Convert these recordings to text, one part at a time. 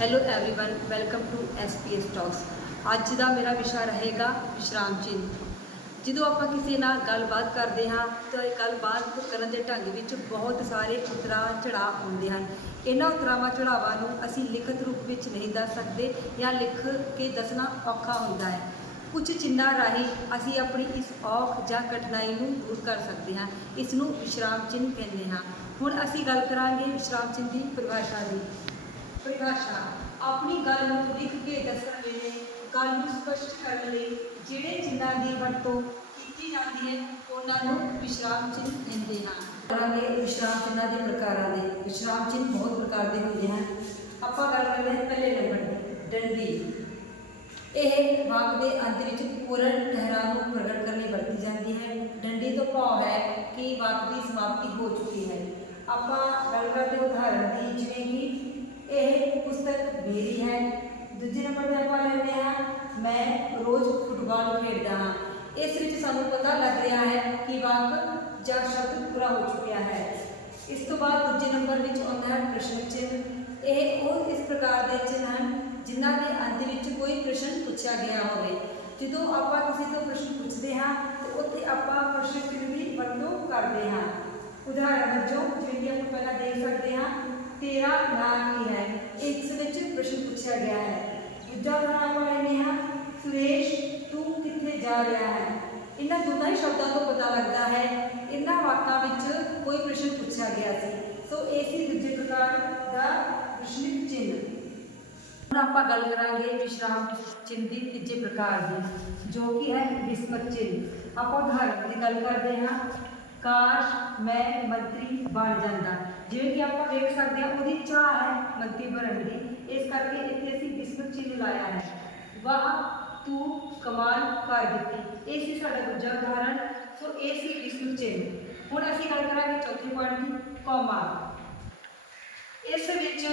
hello everyone welcome to SPS talks ਅੱਜ ਦਾ ਮੇਰਾ ਵਿਸ਼ਾ ਰਹੇਗਾ ਵਿਸ਼ਰਾਮ ਚਿੰਨ੍ਹ ਜਦੋਂ ਆਪਾਂ ਕਿਸੇ ਨਾਲ ਗੱਲਬਾਤ ਕਰਦੇ ਹਾਂ ਤਾਂ ਇਹ ਗੱਲਬਾਤ ਕਰਨ ਦੇ ਢੰਗ ਵਿੱਚ ਬਹੁਤ ਸਾਰੇ ਉਤਰਾਅ ਚੜਾਅ ਆਉਂਦੇ ਹਨ ਇਹਨਾਂ ਉਤਰਾਵਾਂ ਚੜਾਵਾਂ ਨੂੰ ਅਸੀਂ ਲਿਖਤ ਰੂਪ ਵਿੱਚ ਨਹੀਂ ਦੱਸ ਸਕਦੇ ਜਾਂ ਲਿਖ ਕੇ ਦੱਸਣਾ ਔਖਾ ਹੁੰਦਾ ਹੈ ਕੁਝ ਚਿੰਨ੍ਹਾਂ ਰਾਹੀਂ ਅਸੀਂ ਆਪਣੀ ਇਸ ਔਖ ਜਾਂ ਕਠਿਨਾਈ ਨੂੰ ਦੂਰ ਕਰ ਸਕਦੇ ਹਾਂ ਇਸ ਨੂੰ ਵਿਸ਼ਰਾਮ ਚਿੰਨ੍ਹ ਕਹਿੰਦੇ ਹਾਂ ਹੁਣ ਅਸੀਂ ਗੱਲ ਕਰਾਂਗੇ ਵਿਸ਼ਰਾਮ ਚਿੰਨ੍ਹ ਦੀ ਪਰਿਭਾਸ਼ਾ ਦੀ ਭਾਸ਼ਾ ਆਪਣੀ ਗੱਲ ਨੂੰ ਲਿਖ ਕੇ ਦੱਸਣ ਵੇਲੇ ਗੱਲ ਨੂੰ ਸਪਸ਼ਟ ਕਰਨ ਲਈ ਜਿਹੜੇ ਚਿੰਨ੍ਹਾਂ ਦੀ ਵਰਤੋਂ ਕੀਤੀ ਜਾਂਦੀ ਹੈ, ਉਹਨਾਂ ਨੂੰ ਵਿਸ਼ਰਾਮ ਚਿੰਨ੍ਹ ਕਹਿੰਦੇ ਹਨ। ਕਰਾਂਗੇ ਵਿਸ਼ਰਾਮ ਚਿੰਨ੍ਹਾਂ ਦੇ ਪ੍ਰਕਾਰਾਂ ਦੇ ਵਿਸ਼ਰਾਮ ਚਿੰਨ੍ਹ ਬਹੁਤ ਪ੍ਰਕਾਰ ਦੇ ਹੁੰਦੇ ਹਨ। ਆਪਾਂ ਗੱਲ ਕਰਦੇ ਹਾਂ ਪਹਿਲੇ ਨੰਬਰ ਦੀ, ਡੰਡੀ। ਇਹ ਵਾਕ ਦੇ ਅੰਤ ਵਿੱਚ ਪੂਰਨ ਠਹਿਰਾਅ ਨੂੰ ਪ੍ਰਗਟ ਕਰਨ ਲਈ ਵਰਤੀ ਜਾਂਦੀ ਹੈ। ਡੰਡੀ ਤੋਂ ਭਾਵ ਹੈ ਕਿ ਵਾਕ ਦੀ ਸਮਾਪਤੀ ਹੋ ਚੁੱਕੀ ਹੈ। ਆਪਾਂ ਗੱਲ ਕਰਦੇ ਹਾਂ ਉਦਾਹਰਣ ਦੀ, ਜਿਵੇਂ ਕਿ ਪੁਸਤਕ ਮੇਰੀ ਹੈ। ਦੂਜੇ ਨੰਬਰ ਤੇ ਆਪਾਂ ਲੈਂਦੇ ਹਾਂ, ਮੈਂ ਰੋਜ਼ ਫੁੱਟਬਾਲ ਖੇਡਦਾ ਹਾਂ। ਇਸ ਵਿੱਚ ਸਾਨੂੰ ਪਤਾ ਲੱਗ ਰਿਹਾ ਹੈ ਕਿ ਵਾਕ ਜਾਂ ਸ਼ਬਦ ਪੂਰਾ ਹੋ ਚੁੱਕਿਆ ਹੈ। ਇਸ ਤੋਂ ਬਾਅਦ ਦੂਜੇ ਨੰਬਰ ਵਿੱਚ ਆਉਂਦਾ ਹੈ ਪ੍ਰਸ਼ਨ ਚਿੰਨ੍ਹ। ਇਹ ਉਹ ਇਸ ਪ੍ਰਕਾਰ ਦੇ ਚਿੰਨ੍ਹ ਹਨ ਜਿਨ੍ਹਾਂ ਦੇ ਅੰਤ ਵਿੱਚ ਕੋਈ ਪ੍ਰਸ਼ਨ ਪੁੱਛਿਆ ਗਿਆ ਹੋਵੇ। ਜਦੋਂ ਆਪਾਂ ਕਿਸੇ ਤੋਂ ਪ੍ਰਸ਼ਨ ਪੁੱਛਦੇ ਹਾਂ, ਤਾਂ ਉੱਥੇ ਆਪਾਂ ਪ੍ਰਸ਼ਨ ਚਿੰਨ੍ਹ ਦੀ ਵਰਤੋਂ ਕਰਦੇ ਹਾਂ। ਉਦਾਹਰਣ ਵਜੋਂ, ਜਿਵੇਂ ਕਿ ਆਪਾਂ ਪਹਿਲਾਂ ਦੇਖ ਸਕਦੇ ਹਾਂ, ਤੇਰਾ ਨਾਮ ਕੀ ਹੈ? ਇਸ ਵਿੱਚ ਪ੍ਰਸ਼ਨ ਪੁੱਛਿਆ ਗਿਆ ਹੈ ਦੂਜਾ ਉਦਾਹਰਣ ਆਪਾਂ ਲੈਂਦੇ ਹਾਂ ਸੁਰੇਸ਼ ਤੂੰ ਕਿੱਥੇ ਜਾ ਰਿਹਾ ਹੈ ਇਹਨਾਂ ਦੋਨਾਂ ਹੀ ਸ਼ਬਦਾਂ ਤੋਂ ਪਤਾ ਲੱਗਦਾ ਹੈ ਇਹਨਾਂ ਵਾਕਾਂ ਵਿੱਚ ਕੋਈ ਪ੍ਰਸ਼ਨ ਪੁੱਛਿਆ ਗਿਆ ਸੀ ਸੋ ਇਹ ਸੀ ਦੂਜੇ ਪ੍ਰਕਾਰ ਦਾ ਪ੍ਰਸ਼ਨਿਕ ਚਿੰਨ੍ਹ ਹੁਣ ਆਪਾਂ ਗੱਲ ਕਰਾਂਗੇ ਵਿਸ਼ਰਾਮ ਚਿੰਨ੍ਹ ਦੀ ਤੀਜੇ ਪ੍ਰਕਾਰ ਦੀ ਜੋ ਕਿ ਹੈ ਵਿਸਮਤ ਚਿੰਨ੍ਹ ਆਪਾਂ ਉਦਾਹਰਣ ਦੀ ਗੱਲ ਕਰਦੇ ਹਾਂ ਕਾਸ਼ ਮੈਂ ਮੰਤਰੀ ਬਣ ਜਾਂਦਾ। ਜਿਵੇਂ ਕਿ ਆਪਾਂ ਵੇਖ ਸਕਦੇ ਹਾਂ, ਉਹਦੀ ਚਾਹ ਹੈ ਮੰਤਰੀ ਬਣਨ ਦੀ। ਇਸ ਕਰਕੇ ਇੱਥੇ ਅਸੀਂ ਵਿਸਮਤ ਚਿੰਨ੍ਹ ਲਾਇਆ ਹੈ। ਵਾਹ, ਤੂੰ ਕਮਾਲ ਕਰ ਦਿੱਤੀ। ਇਹ ਸੀ ਸਾਡਾ ਦੂਜਾ ਉਦਾਹਰਣ। ਸੋ ਇਹ ਸੀ ਵਿਸਮਤ ਚਿੰਨ੍ਹ। ਹੁਣ ਅਸੀਂ ਗੱਲ ਕਰਾਂਗੇ ਚੌਥੇ ਪਾਠ ਦੀ, ਕੌਮਾ ਇਸ ਵਿੱਚ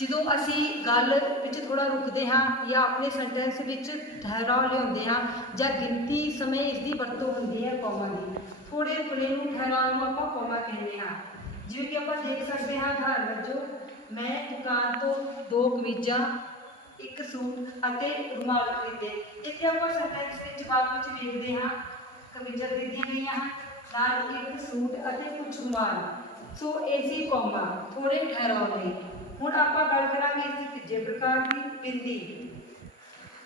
ਜਦੋਂ ਅਸੀਂ ਗੱਲ ਵਿੱਚ ਥੋੜਾ ਰੁਕਦੇ ਹਾਂ ਜਾਂ ਆਪਣੇ ਸੈਂਟੈਂਸ ਵਿੱਚ ਠਹਿਰਾਅ ਲਿਆਉਂਦੇ ਹਾਂ ਜਾਂ ਗਿਣਤੀ ਸਮੇਂ ਇਸ ਦੀ ਵਰਤੋਂ ਹੁੰਦੀ ਹੈ ਕੌਮਾ ਦੀ ਥੋੜੇ ਰੁਕਣੇ ਨੂੰ ਠਹਿਰਾਉਣ ਨੂੰ ਆਪਾਂ ਕੌਮਾ ਕਹਿੰਦੇ ਹਾਂ। ਜਿਵੇਂ ਕਿ ਆਪਾਂ ਦੇਖ ਸਕਦੇ ਹਾਂ ਉਦਾਹਰਨ ਵਜੋਂ, ਮੈਂ ਦੁਕਾਨ ਤੋਂ ਦੋ ਕਮੀਜ਼ਾਂ, ਇੱਕ ਸੂਟ ਅਤੇ ਰੁਮਾਲ ਖਰੀਦੇ। ਇੱਥੇ ਆਪਾਂ ਸੈਂਟੈਂਸ ਵਿੱਚ ਬਾਅਦ ਵਿੱਚ ਵੇਖਦੇ ਹਾਂ, ਕਮੀਜ਼ਾਂ ਖਰੀਦੀਆਂ ਗਈਆਂ ਹਨ, ਨਾਲ ਇੱਕ ਸੂਟ ਅਤੇ ਕੁਝ ਰੁਮਾਲ। ਸੋ ਇਹ ਸੀ ਕੌਮਾ ਥੋੜੇ ਠਹਿਰਾਅ ਲਈ ਹੁਣ ਆਪਾਂ ਗੱਲ ਕਰਾਂਗੇ ਇਸ ਦੀ ਤੀਜੇ ਪ੍ਰਕਾਰ ਦੀ, ਬਿੰਦੀ।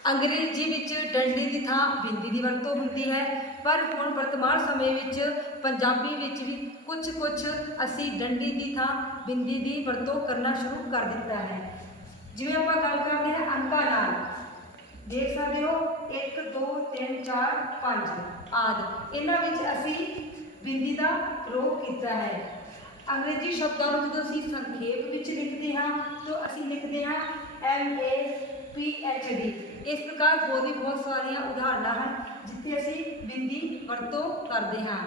ਅੰਗਰੇਜ਼ੀ ਵਿੱਚ ਡੰਡੀ ਦੀ ਥਾਂ ਬਿੰਦੀ ਦੀ ਵਰਤੋਂ ਹੁੰਦੀ ਹੈ, ਪਰ ਹੁਣ ਵਰਤਮਾਨ ਸਮੇਂ ਵਿੱਚ ਪੰਜਾਬੀ ਵਿੱਚ ਵੀ ਕੁਝ ਕੁਝ ਅਸੀਂ ਡੰਡੀ ਦੀ ਥਾਂ ਬਿੰਦੀ ਦੀ ਵਰਤੋਂ ਕਰਨਾ ਸ਼ੁਰੂ ਕਰ ਦਿੱਤਾ ਹੈ। ਜਿਵੇਂ ਆਪਾਂ ਗੱਲ ਕਰਦੇ ਹਾਂ ਅੰਕਾਂ ਨਾਲ, ਦੇਖ ਸਕਦੇ ਹੋ 1 2 3 4 5 ਆਦਿ। ਇਹਨਾਂ ਵਿੱਚ ਅਸੀਂ ਬਿੰਦੀ ਦਾ ਪ੍ਰਯੋਗ ਕੀਤਾ ਹੈ। ਅੰਗਰੇਜ਼ੀ ਸ਼ਬਦਾਂ ਨੂੰ ਜਦੋਂ ਅਸੀਂ ਸੰਖੇਪ ਵਿੱਚ ਲਿਖਦੇ ਹਾਂ, ਤਾਂ ਅਸੀਂ ਲਿਖਦੇ ਹਾਂ M A P H D ਇਸ ਪ੍ਰਕਾਰ ਹੋਰ ਵੀ ਬਹੁਤ ਸਾਰੀਆਂ ਉਦਾਹਰਨਾਂ ਹਨ, ਜਿੱਥੇ ਅਸੀਂ ਬਿੰਦੀ ਵਰਤੋਂ ਕਰਦੇ ਹਾਂ।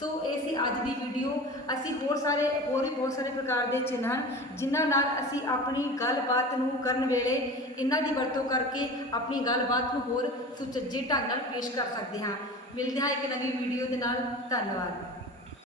ਸੋ, ਇਹ ਸੀ ਅੱਜ ਦੀ ਵੀਡੀਓ ਅਸੀਂ ਹੋਰ ਸਾਰੇ, ਹੋਰ ਵੀ ਬਹੁਤ ਸਾਰੇ ਪ੍ਰਕਾਰ ਦੇ ਚਿੰਨ੍ਹ ਹਨ, ਜਿਨ੍ਹਾਂ ਨਾਲ ਅਸੀਂ ਆਪਣੀ ਗੱਲਬਾਤ ਨੂੰ ਕਰਨ ਵੇਲੇ ਇਹਨਾਂ ਦੀ ਵਰਤੋਂ ਕਰਕੇ ਆਪਣੀ ਗੱਲਬਾਤ ਨੂੰ ਹੋਰ ਸੁਚੱਜੇ ਢੰਗ ਨਾਲ ਪੇਸ਼ ਕਰ ਸਕਦੇ ਹਾਂ। ਮਿਲਦੇ ਹਾਂ ਇੱਕ ਨਵੀਂ ਵੀਡੀਓ ਦੇ ਨਾਲ। ਧੰਨਵਾਦ।